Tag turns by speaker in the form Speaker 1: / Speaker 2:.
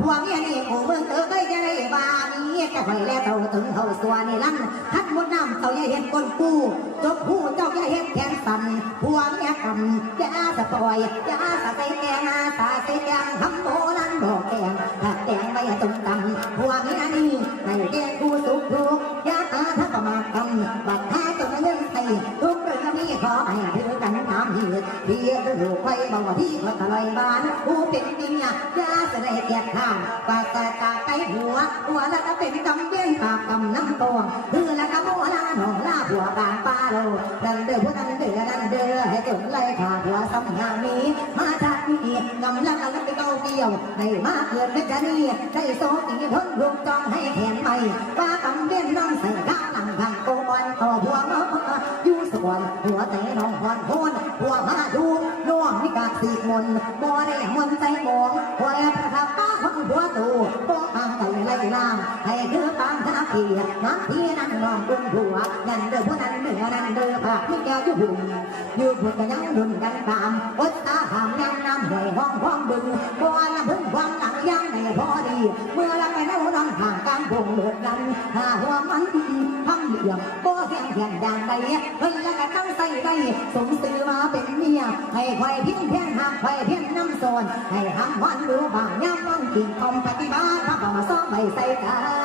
Speaker 1: พวกนี้นี่โอ้เมืองเออเอ้ยจะได้บาเมียจะไปแล้วเต่าถึงเท่าสัวนี่ลันทัดมดน้ำเต่าอย่าเห็นก้นกูจบผู้เจ้าอย่าเห็นแขนสั่นพวกเนี้กำอย่าสะปล่อยอย่าสะใส่แกงอาสาใส่แกงทำโบราณบอกแกงถ้าแกงไม่ตรงตำพวกเนี้นี่ในแกงกูสุกทุกอย่าอาถ้าประมากำบัดท้าจนเรื่องไทยทุกเรื่องนี้ขอให้ ถือพี่รู้ไฟเบาที่ก็ตะลอยบ้านผู้เป็นจริงอย่าจะได้เกียรติข้ามปากแต่ตาไกหัว หัวแล้วก็เป็นกำเบี้ยปากกำน้ำตวงคือแล้วก็โมลาหนองลาหัวกลางป่าโลดันเดือผู้นั้นเดือดันเดือให้จนไล่ขาดหัวสำงานนี้ มาจากนี้กำลังอะไรไปเกาเกี่ยวในมาเกินไม่จะนี่ได้โซตีพ้นรูปจองให้แขนให วนหัวแต่น้องหอนโคนหัวมาดูน้องนี่กาสีมนบ่ได้มนใจมองหัวแล้วประทับป้าของหัวตูป้องทางไก่ไล่ล่างให้คือปางท่าเกียนักที่นั่งนองบุญหัวนั่นเด้อผู้นั้นเด้อนั่นเด้อปากไม่แก้วอยู่หุ่นอยู่หุ่นกันยังหุ่นกันตามอดตาหามยังน้ำไหลห้องห้องบึงบ่ละพึ่งความหลังยังในพอดีเมื่อ ห่างกันพงเหลือกันหาหัวมันทำเหลี่ยมก็แห้งแห้งดังใดเฮ้ยแล้วก็ตั้งใส่ได้สมซื้อมาเป็นเมียให้ไฟเพียงเพียงหักไฟเพียงน้ำโซนให้ทำวันดูบางย่ำวันกินคอมปฏิบัติพระมาซ้อมใบใส่ตา